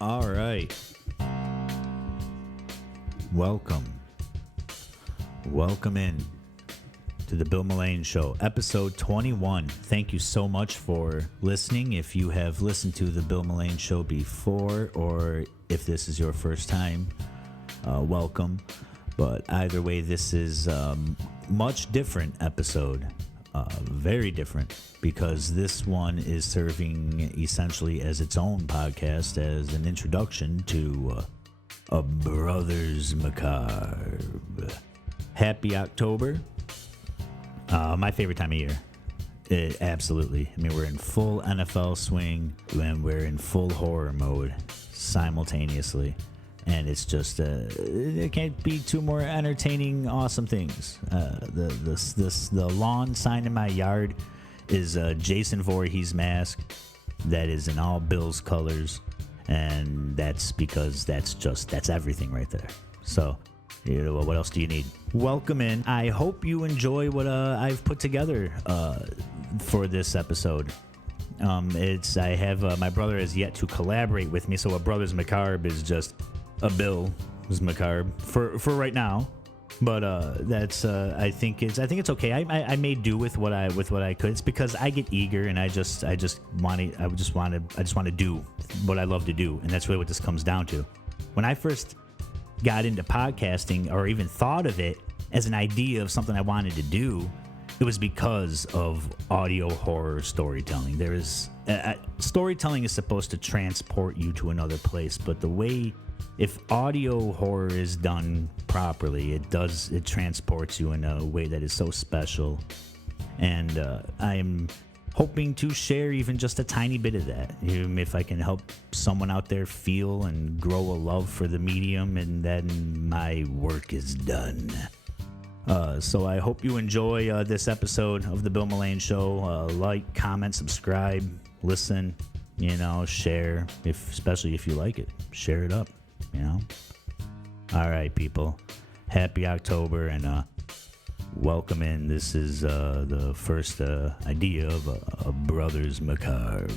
All right. Welcome in to the Bill Mullane Show, episode 21. Thank you so much for listening. If you have listened to the Bill Mullane Show before, or if this is your first time, welcome. But either way, this is a much different episode. Very different, because this one is serving essentially as its own podcast, as an introduction to a Brothers Macabre. Happy October. My favorite time of year. Absolutely. I mean, we're in full NFL swing and we're in full horror mode simultaneously. And it's just, it can't be two more entertaining, awesome things. The lawn sign in my yard is Jason Voorhees mask that is in all Bill's colors. And that's because that's everything right there. So, you know, what else do you need? Welcome in. I hope you enjoy what I've put together for this episode. I have my brother has yet to collaborate with me, so a Brothers Macabre is just a Bill's Macabre for right now. But that's I think it's okay. I made do with what I could. It's because I get eager and I just want to do what I love to do, and that's really what this comes down to. When I first got into podcasting, or even thought of it as an idea of something I wanted to do, it was because of audio horror storytelling. There is storytelling is supposed to transport you to another place, but the way, if audio horror is done properly, it transports you in a way that is so special. And I am hoping to share even just a tiny bit of that. If I can help someone out there feel and grow a love for the medium, and then my work is done. So I hope you enjoy this episode of the Bill Mullane Show. Like, comment, subscribe, listen, share, especially if you like it. Share it up, All right, people. Happy October, and welcome in. This is the first idea of a Brothers Macabre.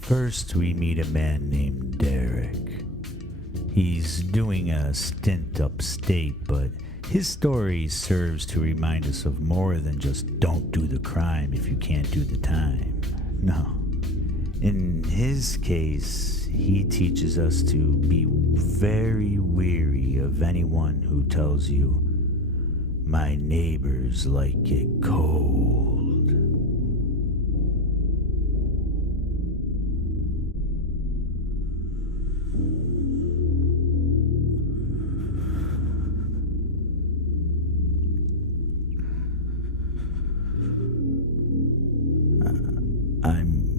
First, we meet a man named Derek. He's doing a stint upstate, but his story serves to remind us of more than just don't do the crime if you can't do the time. No. In his case, he teaches us to be very wary of anyone who tells you, "My neighbors like it cold."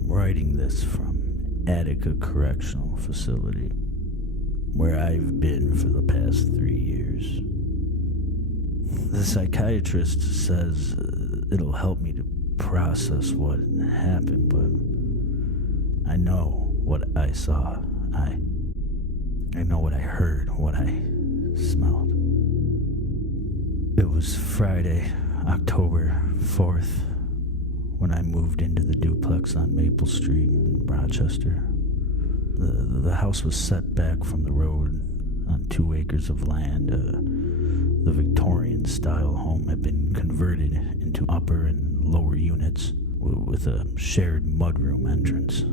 Writing this from Attica Correctional Facility, where I've been for the past 3 years. The psychiatrist says it'll help me to process what happened, but I know what I saw. I know what I heard, what I smelled. It was Friday, October 4th, when I moved into the duplex on Maple Street in Rochester. The house was set back from the road on 2 acres of land. The Victorian-style home had been converted into upper and lower units with a shared mudroom entrance.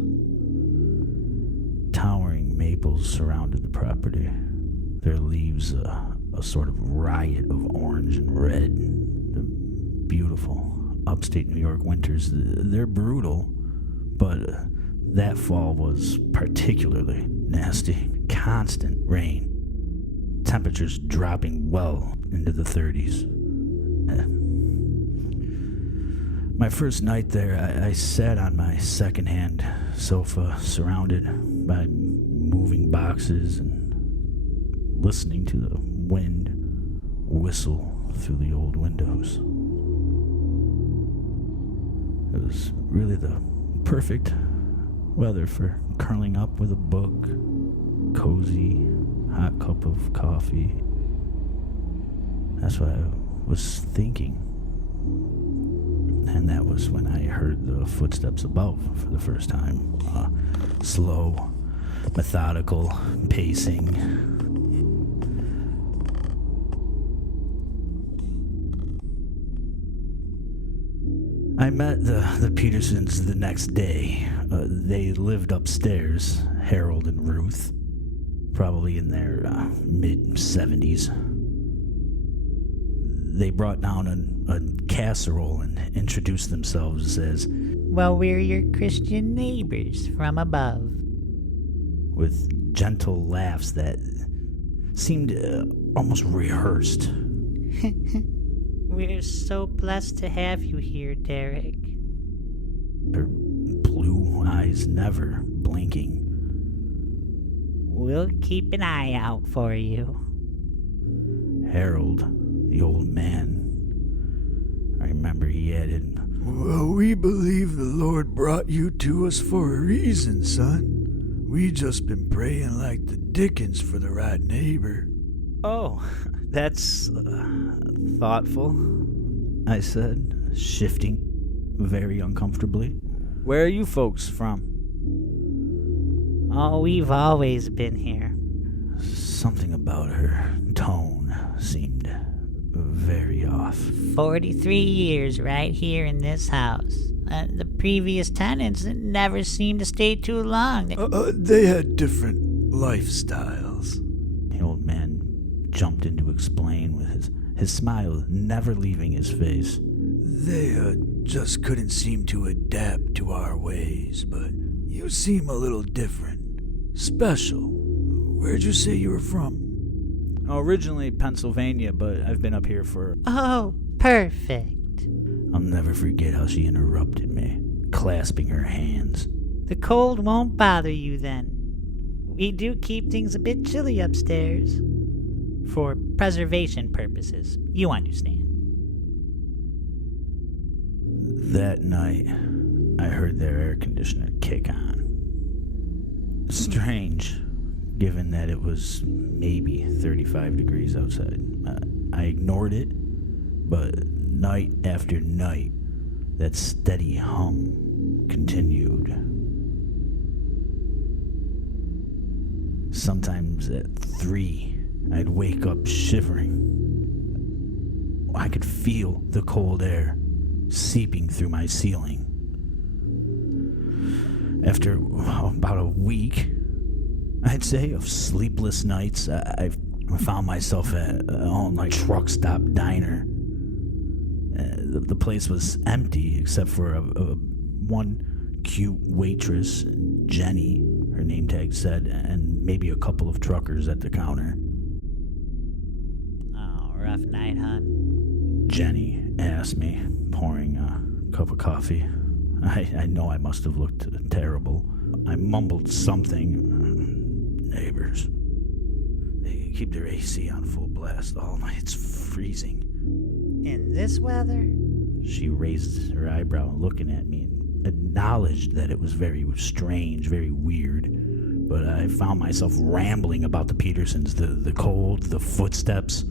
Towering maples surrounded the property, their leaves a sort of riot of orange and red. The beautiful upstate New York winters, they're brutal, but that fall was particularly nasty. Constant rain, temperatures dropping well into the 30s. My first night there, I sat on my second-hand sofa, surrounded by moving boxes and listening to the wind whistle through the old windows. It was really the perfect weather for curling up with a book, cozy, hot cup of coffee. That's what I was thinking. And that was when I heard the footsteps above for the first time. Slow, methodical pacing. I met the Petersons the next day. They lived upstairs, Harold and Ruth, probably in their mid-70s. They brought down a casserole and introduced themselves as, "Well, we're your Christian neighbors from above," with gentle laughs that seemed almost rehearsed. "We're so blessed to have you here, Derek." Her blue eyes never blinking. "We'll keep an eye out for you." Harold, the old man, I remember he added, "Well, we believe the Lord brought you to us for a reason, son. We just been praying like the dickens for the right neighbor." "Oh, that's thoughtful," I said, shifting very uncomfortably. "Where are you folks from?" "Oh, we've always been here." Something about her tone seemed very off. 43 years right here in this house. The previous tenants never seemed to stay too long. They had different lifestyles." The old man jumped in to explain, with his smile never leaving his face. They just couldn't seem to adapt to our ways, but you seem a little different. Special. Where'd you say you were from?" Originally Pennsylvania, but I've been up here for... "Oh, perfect." I'll never forget how she interrupted me, clasping her hands. "The cold won't bother you then. We do keep things a bit chilly upstairs. For preservation purposes, you understand." That night, I heard their air conditioner kick on. Strange, given that it was maybe 35 degrees outside. I ignored it, but night after night, that steady hum continued. Sometimes at 3, I'd wake up shivering. I could feel the cold air seeping through my ceiling. After about a week, I'd say, of sleepless nights, I found myself at an all-night truck stop diner. The place was empty except for one cute waitress, Jenny, her name tag said, and maybe a couple of truckers at the counter. "Oh, rough night, hon?" Jenny asked me, pouring a cup of coffee. I know I must have looked terrible. I mumbled something. Neighbors. They keep their AC on full blast all night. It's freezing. "In this weather?" She raised her eyebrow, looking at me, and acknowledged that it was very strange, very weird. But I found myself rambling about the Petersons, the cold, the footsteps.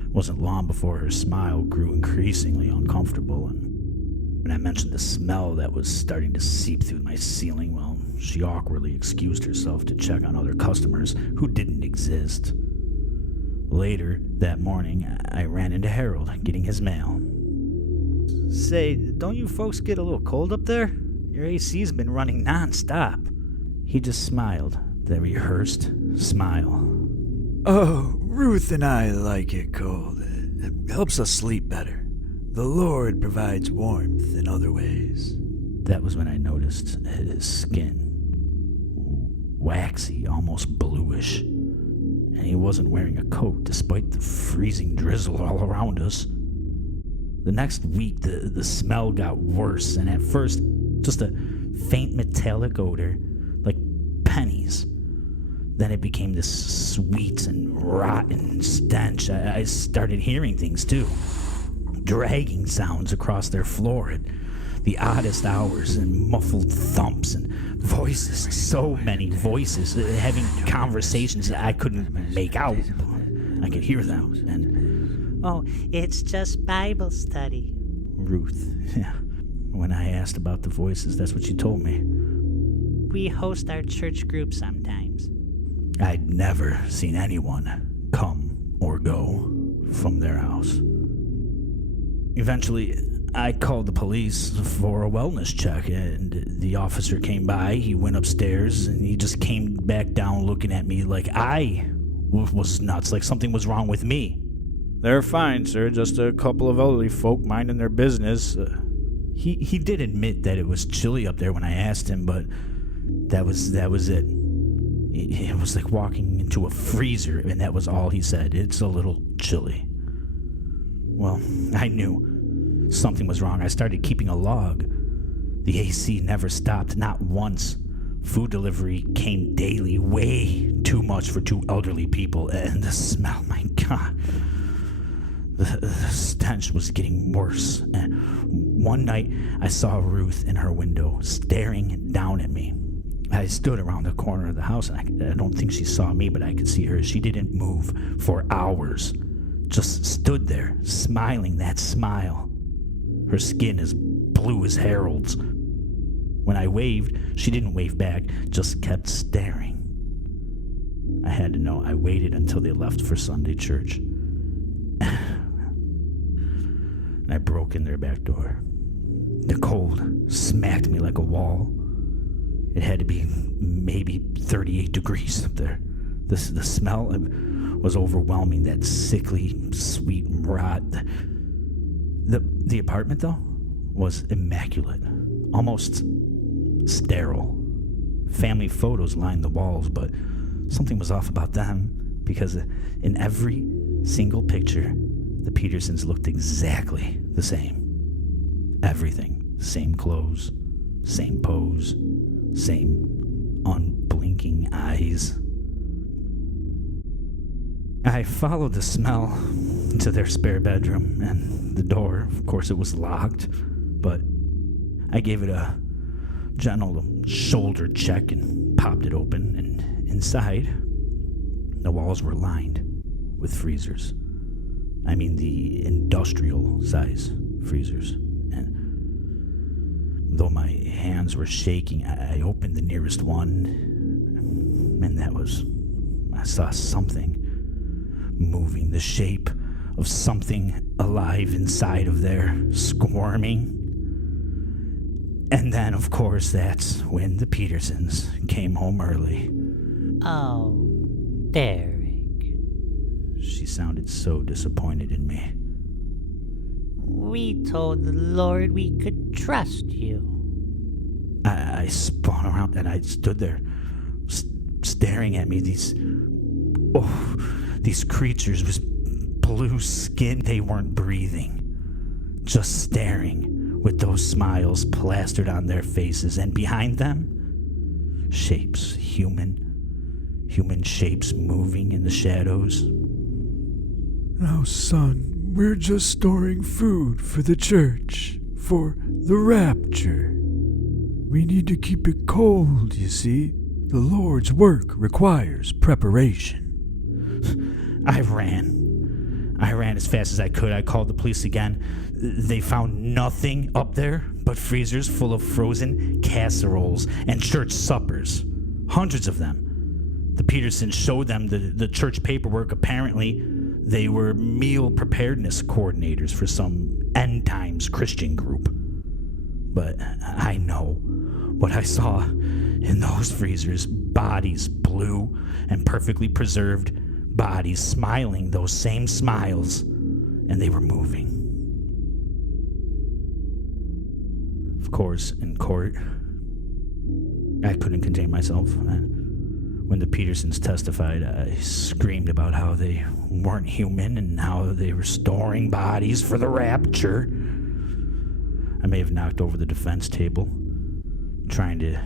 It wasn't long before her smile grew increasingly uncomfortable, and when I mentioned the smell that was starting to seep through my ceiling, well, she awkwardly excused herself to check on other customers who didn't exist. Later that morning, I ran into Harold getting his mail. "Say, don't you folks get a little cold up there? Your AC's been running non-stop." He just smiled, that rehearsed smile. "Oh, Ruth and I like it cold. It helps us sleep better. The Lord provides warmth in other ways." That was when I noticed his skin. Waxy, almost bluish. And he wasn't wearing a coat despite the freezing drizzle all around us. The next week, the smell got worse, and at first, just a faint metallic odor, like pennies. Then it became this sweet and rotten stench. I started hearing things, too. Dragging sounds across their floor. the oddest hours and muffled thumps and voices, so many voices, having conversations that I couldn't make out. I could hear them, and Oh, it's just Bible study. Ruth, yeah. When I asked about the voices, that's what she told me. We host our church group sometimes. I'd never seen anyone come or go from their house. Eventually, I called the police for a wellness check, and the officer came by. He went upstairs, and he just came back down looking at me like I was nuts, like something was wrong with me. They're fine, sir. Just a couple of elderly folk minding their business. He did admit that it was chilly up there when I asked him, but that was it. It was like walking into a freezer, and that was all he said. It's a little chilly. Well, I knew something was wrong. I started keeping a log. The AC never stopped, not once. Food delivery came daily, way too much for two elderly people, and the smell, my God. The stench was getting worse. And one night, I saw Ruth in her window, staring down at me. I stood around the corner of the house, and I don't think she saw me, but I could see her. She didn't move for hours. Just stood there, smiling that smile. Her skin as blue as Harold's. When I waved, she didn't wave back, just kept staring. I had to know. I waited until they left for Sunday church. And I broke in their back door. The cold smacked me like a wall. It had to be maybe 38 degrees up there. The smell was overwhelming, that sickly, sweet rot. The apartment, though, was immaculate, almost sterile. Family photos lined the walls, but something was off about them, because in every single picture, the Petersons looked exactly the same. Everything. Same clothes, same pose, same unblinking eyes. I followed the smell to their spare bedroom, and the door, of course, it was locked, but I gave it a gentle shoulder check and popped it open, and inside, the walls were lined with freezers. I mean the industrial-size freezers. And though my hands were shaking, I opened the nearest one, and I saw something moving, the shape of something alive inside of there, squirming. And then, of course, that's when the Petersons came home early. Oh, Derek. She sounded so disappointed in me. We told the Lord we could trust you. I spun around and I stood there, staring at me. These creatures with blue skin, they weren't breathing, just staring with those smiles plastered on their faces. And behind them, shapes, human shapes moving in the shadows. Now, son, we're just storing food for the church, for the rapture. We need to keep it cold, you see. The Lord's work requires preparation. I ran as fast as I could. I called the police again. They found nothing up there but freezers full of frozen casseroles and church suppers. Hundreds of them. The Petersons showed them the church paperwork. Apparently, they were meal preparedness coordinators for some end times Christian group. But I know what I saw in those freezers. Bodies, blue and perfectly preserved bodies, smiling those same smiles, and they were moving. Of course, in court, I couldn't contain myself. When the Petersons testified, I screamed about how they weren't human and how they were storing bodies for the rapture. I may have knocked over the defense table, trying to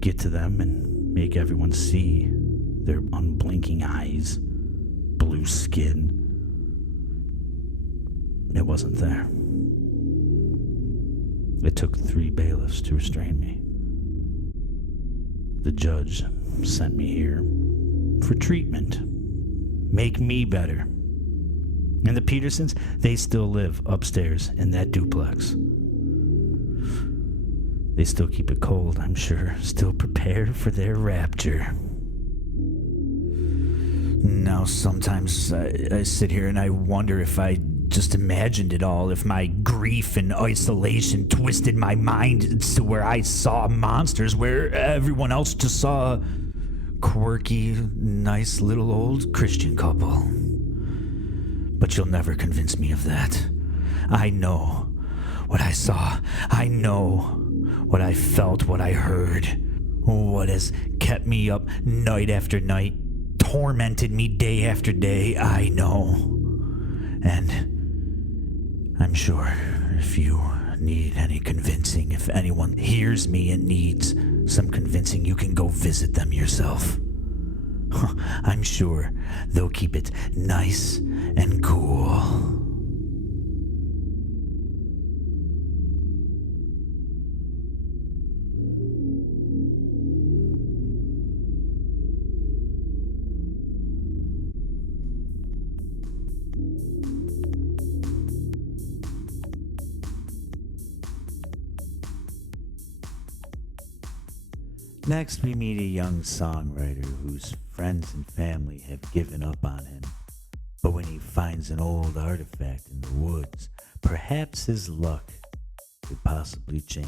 get to them and make everyone see their unblinking eyes, blue skin. It wasn't there. It took 3 bailiffs to restrain me. The judge sent me here for treatment. Make me better. And the Petersons, they still live upstairs in that duplex. They still keep it cold, I'm sure, still prepared for their rapture. Now, sometimes I sit here and I wonder if I just imagined it all, if my grief and isolation twisted my mind to where I saw monsters, where everyone else just saw a quirky, nice little old Christian couple. But you'll never convince me of that. I know what I saw. I know what I felt, what I heard. What has kept me up night after night, tormented me day after day. I know. And I'm sure if you need any convincing, if anyone hears me and needs some convincing, you can go visit them yourself. I'm sure they'll keep it nice and cool. Next, we meet a young songwriter whose friends and family have given up on him. But when he finds an old artifact in the woods, perhaps his luck could possibly change.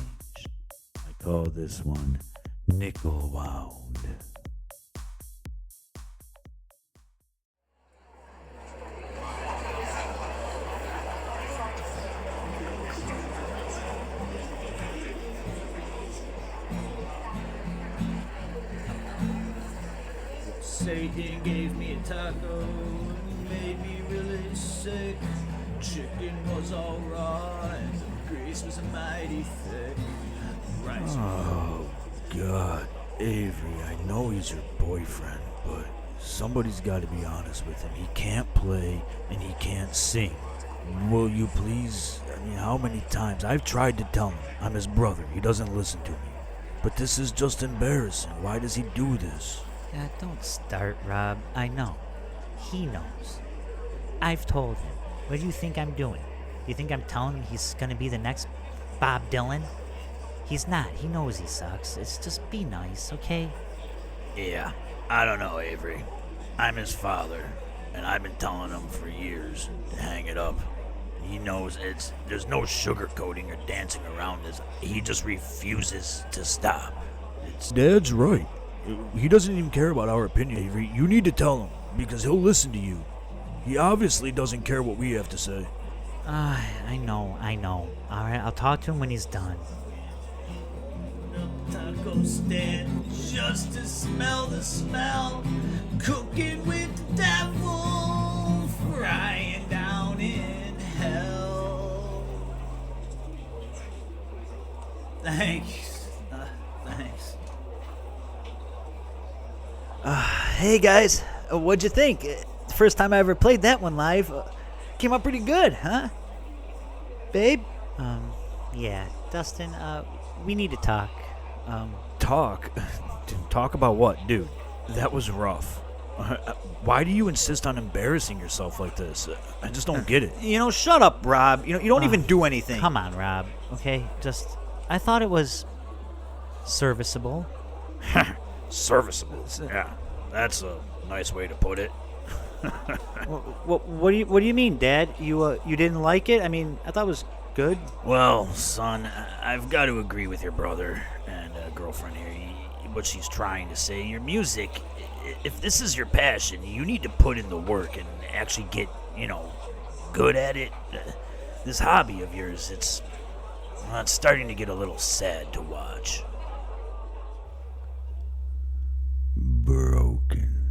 I call this one Nickel Wound. Satan gave me a taco, made me really sick. Chicken was alright, grease was mighty thick. Rice. Oh, God. Avery, I know he's your boyfriend, but somebody's got to be honest with him. He can't play and he can't sing. Will you please? I mean, how many times? I've tried to tell him I'm his brother. He doesn't listen to me. But this is just embarrassing. Why does he do this? Don't start, Rob. I know. He knows. I've told him. What do you think I'm doing? You think I'm telling him he's gonna be the next Bob Dylan? He's not. He knows he sucks. It's just be nice, okay? Yeah, I don't know, Avery. I'm his father, and I've been telling him for years to hang it up. He knows there's no sugarcoating or dancing around this. He just refuses to stop. Dad's right. He doesn't even care about our opinion, Avery. You need to tell him, because he'll listen to you. He obviously doesn't care what we have to say. I know. Alright, I'll talk to him when he's done. Taco stand just to smell the smell. Cooking with the devil, frying down in hell. Thanks. Thanks. Hey guys, what'd you think? The first time I ever played that one live, came out pretty good, huh? Babe? Yeah, Dustin, we need to talk. Talk? Talk about what, dude? That was rough. Why do you insist on embarrassing yourself like this? I just don't get it. Shut up, Rob. You don't even do anything. Come on, Rob, okay? I thought it was serviceable. Serviceable. Yeah, that's a nice way to put it. What do you mean, Dad? You didn't like it? I mean, I thought it was good. Well, son, I've got to agree with your brother and girlfriend here. What she's trying to say, your music, if this is your passion, you need to put in the work and actually get, good at it. This hobby of yours, it's starting to get a little sad to watch. Broken,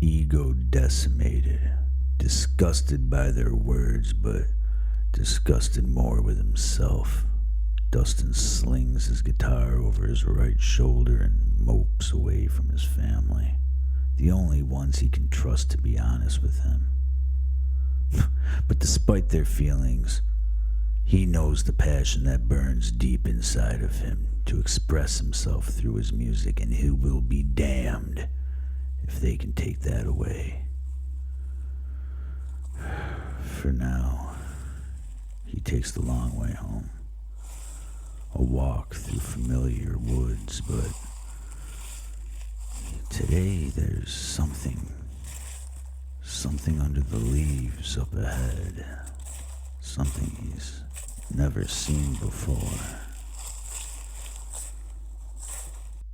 ego decimated, disgusted by their words, but disgusted more with himself. Dustin slings his guitar over his right shoulder and mopes away from his family, the only ones he can trust to be honest with him. But despite their feelings, He knows the passion that burns deep inside of him to express himself through his music, and he will be damned if they can take that away. For now, he takes the long way home. A walk through familiar woods, but today there's something under the leaves up ahead. Something he's never seen before.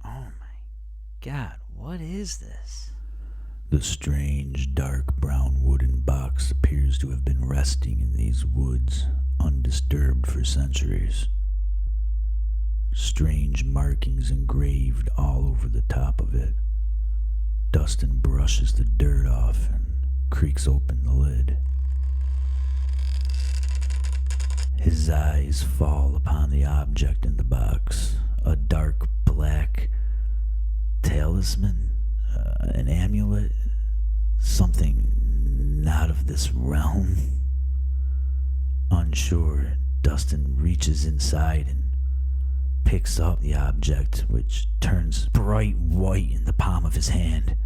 Oh my God, what is this? The strange, dark brown wooden box appears to have been resting in these woods, undisturbed for centuries. Strange markings engraved all over the top of it. Dustin brushes the dirt off and creaks open the lid. His eyes fall upon the object in the box, a dark black talisman, an amulet, something not of this realm. Unsure, Dustin reaches inside and picks up the object, which turns bright white in the palm of his hand.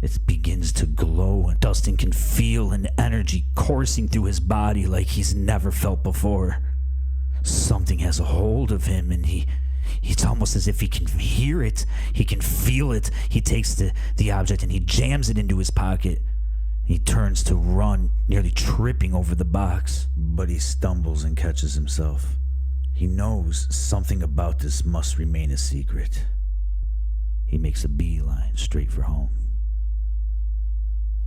It begins to glow, and Dustin can feel an energy coursing through his body like he's never felt before. Something has a hold of him, and it's almost as if he can hear it. He can feel it. He takes the object and he jams it into his pocket. He turns to run, nearly tripping over the box, but he stumbles and catches himself. He knows something about this must remain a secret. He makes a beeline straight for home.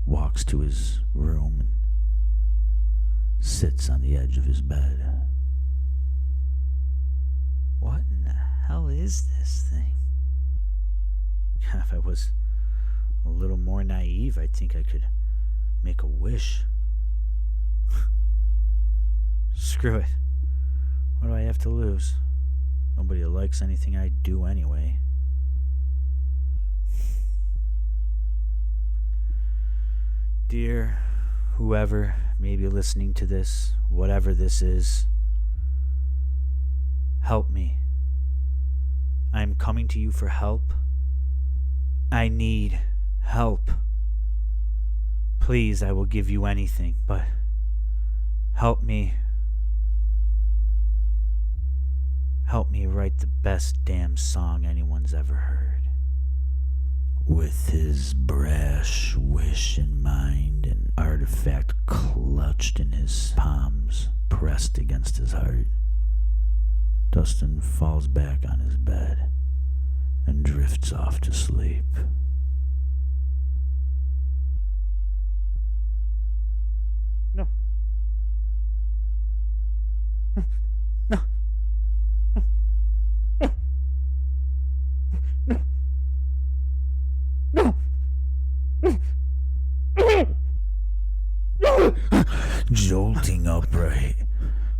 Walks to his room and sits on the edge of his bed. What in the hell is this thing? If I was a little more naive, I think I could make a wish. Screw it. What do I have to lose? Nobody likes anything I do anyway. Dear whoever may be listening to this, whatever this is, help me. I am coming to you for help. I need help. Please, I will give you anything, but help me. Help me write the best damn song anyone's ever heard. With his brash wish in mind, an artifact clutched in his palms, pressed against his heart, Dustin falls back on his bed and drifts off to sleep. No. No. Jolting upright,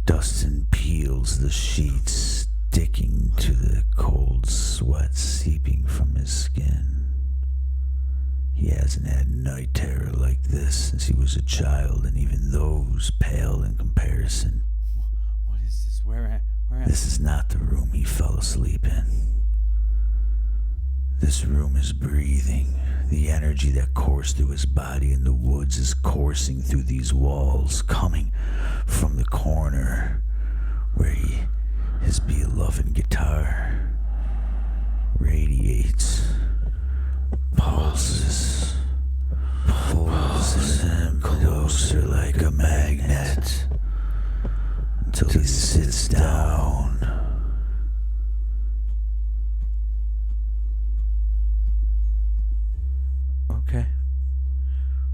Dustin peels the sheets, sticking to the cold sweat seeping from his skin. He hasn't had night terror like this since he was a child, and even those pale in comparison. What is this? Where am This is not the room he fell asleep in. This room is breathing. The energy that coursed through his body in the woods is coursing through these walls, coming from the corner where his beloved guitar radiates, pulses, pulls him closer like a magnet until he sits down.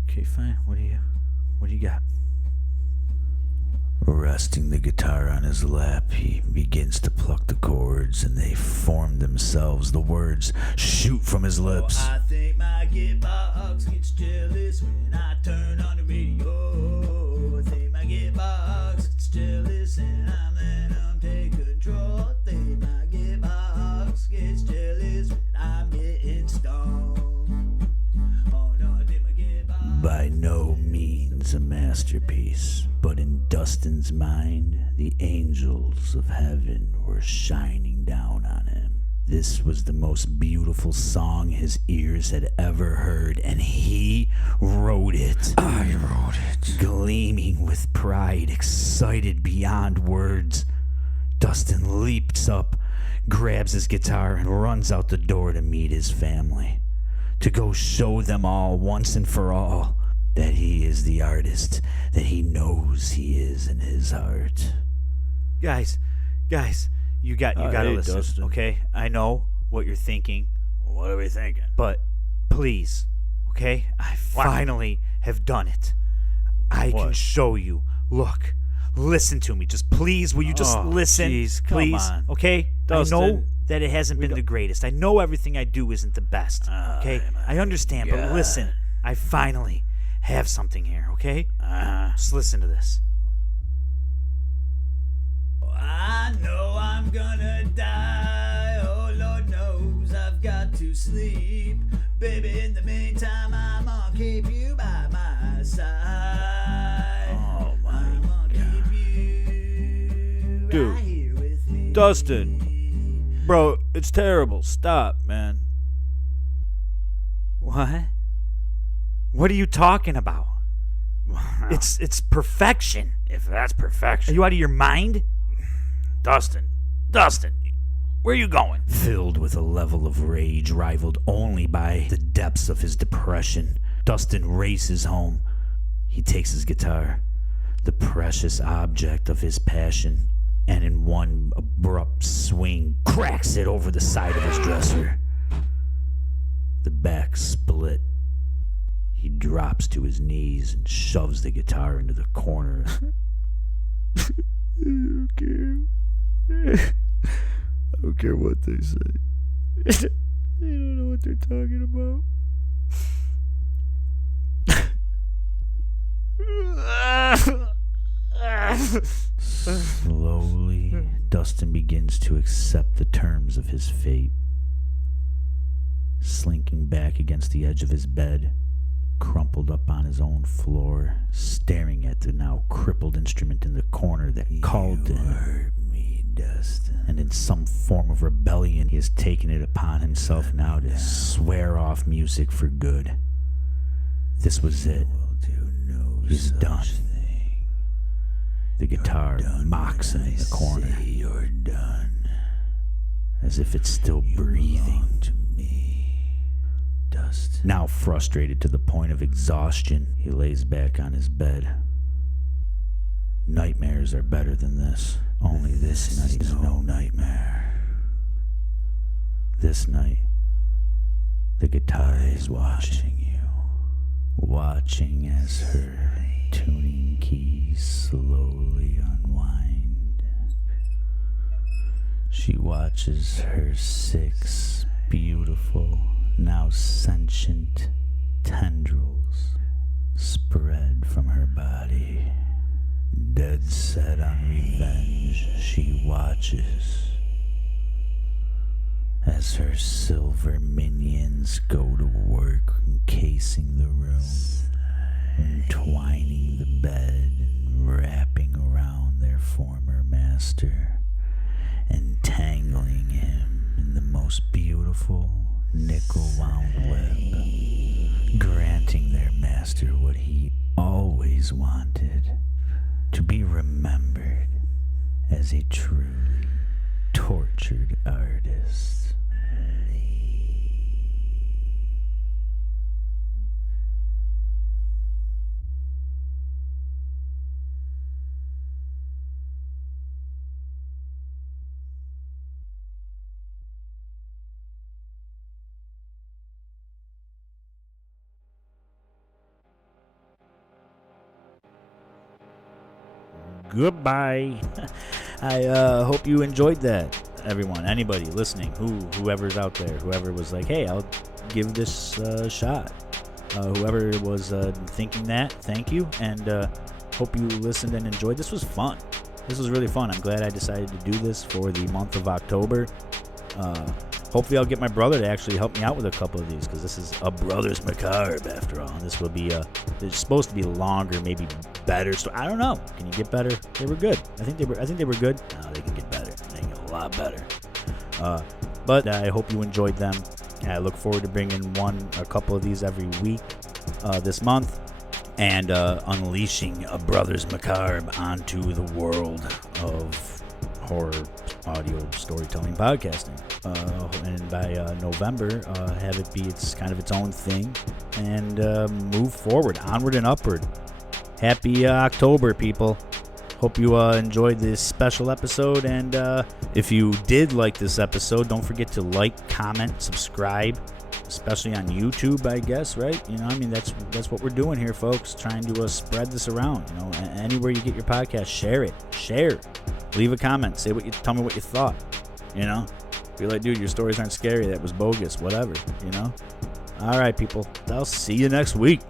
Okay, fine. What do you got? Resting the guitar on his lap, he begins to pluck the chords, and they form themselves. The words shoot from his lips. I think my gearbox gets jealous when I turn on the radio. I think my gearbox gets jealous and I'm letting them take control. I think my gearbox gets jealous when I'm getting stoned. Oh no, I think my gearbox. By no means was a masterpiece, but in Dustin's mind, the angels of heaven were shining down on him. This was the most beautiful song his ears had ever heard, and he wrote it. I wrote it. Gleaming with pride, excited beyond words, Dustin leaps up, grabs his guitar, and runs out the door to meet his family. To go show them all, once and for all, that he is the artist that he knows he is in his heart. Guys, you gotta hey, listen, Dustin. okay? I know what you're thinking, What are we thinking? but please, okay? I finally have done it. I can What? show you. Look, listen to me. Just please, will you just Oh, listen? jeez, come please, on. okay? Dustin, I know that it hasn't been the greatest. I know everything I do isn't the best, okay? I understand, but God. listen, I finally have something here, okay? Just listen to this. I know I'm gonna die. Oh, Lord knows I've got to sleep. Baby, in the meantime, I'm gonna keep you by my side. Oh, my I'm gonna keep you Dude. right here with me. Dustin. Bro, it's terrible. Stop, man. What? What are you talking about? It's perfection. If that's Are perfection. you out of your mind? Dustin, where you going? Filled with a level of rage rivaled only by the depths of his depression, Dustin races home. He takes his guitar, the precious object of his passion, and in one abrupt swing, cracks it over the side of his dresser. The back split. He drops to his knees and shoves the guitar into the corner. I don't care. I don't care what they say. They don't know what they're talking about. Slowly, Dustin begins to accept the terms of his fate. Slinking back against the edge of his bed, crumpled up on his own floor, staring at the now crippled instrument in the corner that called to him. Hurt me, Dustin. And in some form of rebellion, he has taken it upon himself now to swear off music for good. This was it. Will do no He's such done. thing. The guitar mocks him in the corner, Say you're done. as if it's still breathing. Belong to me, Dustin. Now frustrated to the point of exhaustion, he lays back on his bed. Nightmares are better than this. Only this night is no nightmare. This night, the guitar is watching you. Watching as her tuning keys slowly unwind. She watches her 6 beautiful, now sentient tendrils spread from her body. Dead set on revenge, she watches as her silver minions go to work encasing the room, entwining the bed and wrapping around their former master, entangling him in the most beautiful nickel-wound web, granting their master what he always wanted, to be remembered as a truly tortured artist. Goodbye. I hope you enjoyed that, everyone. Anybody listening, whoever's out there, whoever was like, hey, I'll give this a shot. Whoever was thinking that, thank you. And hope you listened and enjoyed. This was fun. This was really fun. I'm glad I decided to do this for the month of October. hopefully I'll get my brother to actually help me out with a couple of these, because this is a Brothers Macabre after all. This will be it's supposed to be longer, maybe better. So I don't know. Can you get better? They were good. I think they were good. No, they can get better. They can get a lot better. But I hope you enjoyed them. I look forward to bringing a couple of these every week this month, and unleashing a Brothers Macabre onto the world of horror audio storytelling podcasting. And by November, have it be its own thing, and move forward, onward and upward. Happy October, people. Hope you enjoyed this special episode, and if you did like this episode, don't forget to like, comment, subscribe, especially on YouTube, I guess, right? You know, I mean, that's what we're doing here, folks, trying to spread this around. You know, anywhere you get your podcast, share it. Leave a comment, tell me what you thought. You know, be like, dude, your stories aren't scary, that was bogus, whatever. You know. All right, people, I'll see you next week.